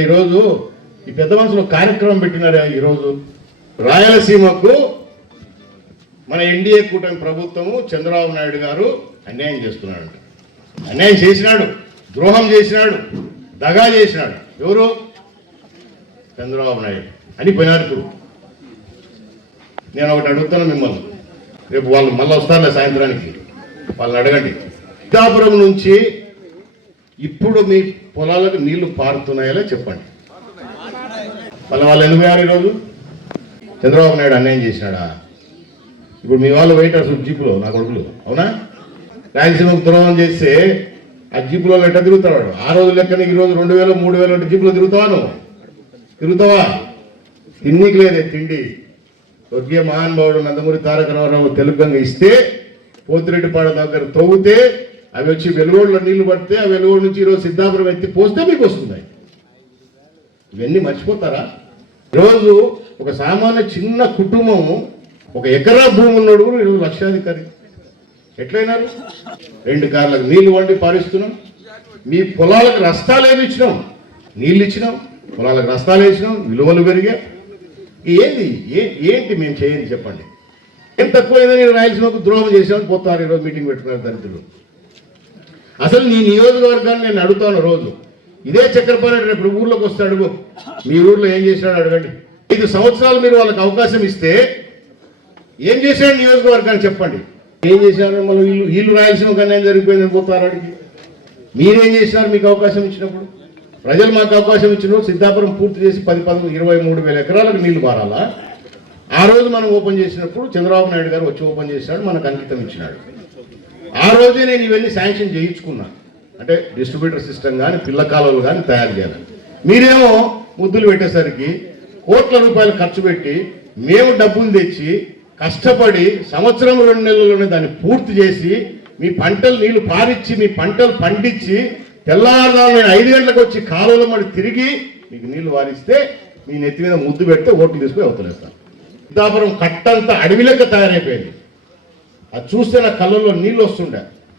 ఈరోజు ఈ పెద్ద మనుషులు కార్యక్రమం పెట్టినారా? ఈరోజు రాయలసీమకు మన ఎన్డీఏ కూటమి ప్రభుత్వము చంద్రబాబు నాయుడు గారు అన్యాయం చేస్తున్నాడు. అన్యాయం చేసినాడు, ద్రోహం చేసినాడు, దగా చేసినాడు. ఎవరు? చంద్రబాబు నాయుడు అని పోయినారు. నేను ఒకటి అడుగుతాను మిమ్మల్ని, రేపు వాళ్ళు మళ్ళీ వస్తారులే సాయంత్రానికి, వాళ్ళని అడగండి. సిద్ధాపురం నుంచి ఇప్పుడు మీ పొలాలకు నీళ్లు పారుతున్నాయో చెప్పండి. వాళ్ళు ఎందుకు పోయారు? ఈరోజు చంద్రబాబు నాయుడు అన్యాయం చేసినాడా? ఇప్పుడు మీ వాళ్ళు వెయిటర్స్ జీపులో, నా కొడుకులు, అవునా? రాయలసీమకు ద్రోహం చేస్తే ఆ జీపులో ఎట్లా తిరుగుతాడు? ఆ రోజు లెక్కన ఈరోజు 2000, 3000 అంటే జీపులో తిరుగుతావా? తిన్నీకి లేదే తిండి. స్వర్గీయ మహానుభావుడు నందమూరి తారక రామారావు తెలుగంగా ఇస్తే పోతిరెడ్డిపాడ దగ్గర తవ్వుతే అవి వచ్చి వెలుగోడులో నీళ్లు పడితే ఆ వెలుగోడు నుంచి ఈరోజు సిద్ధాపురం ఎత్తి పోస్తే మీకు వస్తున్నాయి. ఇవన్నీ మర్చిపోతారా? ఈరోజు ఒక సామాన్య చిన్న కుటుంబము, ఒక ఎకరా భూమి ఉన్నాడు కూడా ఈరోజు లక్షాధికారి ఎట్లయినారు? 2 కార్లకు నీళ్లు వండి పారిస్తున్నాం. మీ పొలాలకు రస్తాలు ఏమి ఇచ్చినాం? నీళ్ళు ఇచ్చినాం, పొలాలకు రస్తాలు వేసినాం, విలువలు పెరిగా. ఏంటి మేము చేయండి చెప్పండి. ఏం తక్కువైందని నేను రాయలసీమకు ద్రోహం చేసామని పోతారు. ఈరోజు మీటింగ్ పెట్టుకున్నారు దళితులు. అసలు నీ నియోజకవర్గాన్ని నేను అడుగుతాను రోజు. ఇదే చక్రపాణి రేపు ఊర్లోకి వస్తే అడుగు, మీ ఊర్లో ఏం చేశాడు అడగండి. 5 సంవత్సరాలు మీరు వాళ్ళకి అవకాశం ఇస్తే ఏం చేశాడు నియోజకవర్గాన్ని చెప్పండి. ఏం చేశారు? మనం వీళ్ళు రాయలసీమకు అన్యాయం జరిగిపోయిందని పోతారు అడిగి. మీరేం చేసినారు? మీకు అవకాశం ఇచ్చినప్పుడు, ప్రజలు మాకు అవకాశం ఇచ్చినప్పుడు సిద్ధాపురం పూర్తి చేసి 23,000 ఎకరాలకు నీళ్లు మారాలా? ఆ రోజు మనం ఓపెన్ చేసినప్పుడు చంద్రబాబు నాయుడు గారు వచ్చి ఓపెన్ చేసినాడు, మనకు అంకితం ఇచ్చినాడు. ఆ రోజే నేను ఇవన్నీ శాంక్షన్ చేయించుకున్నా. అంటే డిస్ట్రిబ్యూటర్ సిస్టమ్ కానీ పిల్ల కాలువలు కానీ తయారు చేయాలి. మీరేమో ముద్దులు పెట్టేసరికి కోట్ల రూపాయలు ఖర్చు పెట్టి మేము డబ్బులు తెచ్చి కష్టపడి సంవత్సరం 2 నెలల్లోనే దాన్ని పూర్తి చేసి మీ పంటలు నీళ్లు పారిచ్చి మీ పంటలు పండించి తెల్లారుదాము నేను 5 గంటలకు వచ్చి కాలువలో మరి తిరిగి మీకు నీళ్లు వారిస్తే మీ నెత్తి మీద ముద్దు పెడితే ఓట్లు తీసుకుని అవతలేస్తాను. సిద్ధాపురం కట్టంతా అడవి లెక్క తయారైపోయింది. అది చూస్తే నా కళ్ళల్లో నీళ్ళు వస్తుండే.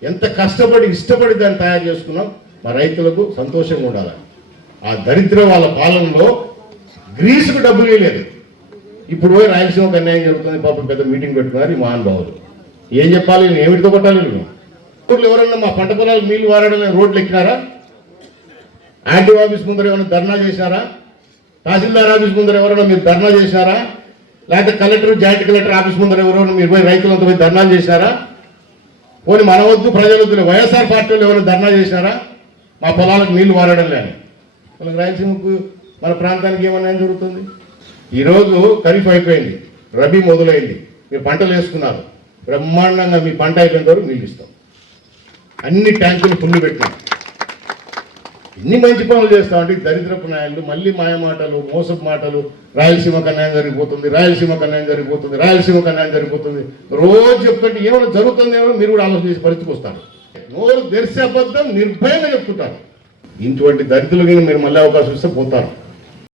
ఎంత కష్టపడి ఇష్టపడి దాన్ని తయారు చేసుకున్నాం. మా రైతులకు సంతోషంగా ఉండాలి. ఆ దరిద్రం వాళ్ళ పాలనలో గ్రీసుకు డబ్బులు ఇవ్వలేదు. ఇప్పుడు పోయి రాయలసీమకు అన్యాయం జరుగుతుంది. పాపం పెద్ద మీటింగ్ పెట్టుకున్నారు ఈ మహానుభావులు. ఏం చెప్పాలి? ఏమిటితో కొట్టాలి? ఊర్లో ఎవరన్నా మా పంట పొలాలకు నీళ్లు వారడం రోడ్లు ఎక్కినారా? ఆర్టీఓ ఆఫీస్ ముందర ఏమైనా ధర్నా చేశారా? తహసీల్దార్ ఆఫీస్ ముందర ఎవరైనా మీరు ధర్నా చేశారా? లేకపోతే కలెక్టర్, జాయింట్ కలెక్టర్ ఆఫీస్ ముందర ఎవరైనా మీరు పోయి రైతులంతా పోయి ధర్నాలు చేశారా? పోనీ మన వద్దు ప్రజలొద్దు వైఎస్ఆర్ పార్టీలో ఎవరైనా ధర్నా చేశారా? మా పొలాలకు నీళ్లు వారడం లేదు. మనకు రాయలసీమకు మన ప్రాంతానికి ఏమన్నా జరుగుతుంది? ఈరోజు ఖరీఫ్ అయిపోయింది, రబీ మొదలైంది, మీరు పంటలు వేసుకున్నారు. బ్రహ్మాండంగా మీ పంట అయిపోయిన వరకు నీళ్ళు ఇస్తాం. అన్ని ట్యాంకులు ఫుల్ పెట్టాం. ఎన్ని మంచి పనులు చేస్తామంటే దరిద్రపు నాయకులు మళ్ళీ మాయమాటలు, మోసపు మాటలు. రాయలసీమకు అన్యాయం జరిగిపోతుంది, రాయలసీమకు అన్యాయం జరిగిపోతుంది, రాయలసీమకు అన్యాయం జరిగిపోతుంది. రోజు చెప్తుంటే ఏమైనా జరుగుతుందేమో మీరు కూడా ఆలోచన చేసే పరిస్థితికి వస్తారు. నోరు తెరిసే అబద్ధం నిర్భయంగా చెప్తుంటారు. ఇటువంటి దరిద్రులకి మీరు మళ్ళీ అవకాశం ఇస్తే పోతారు.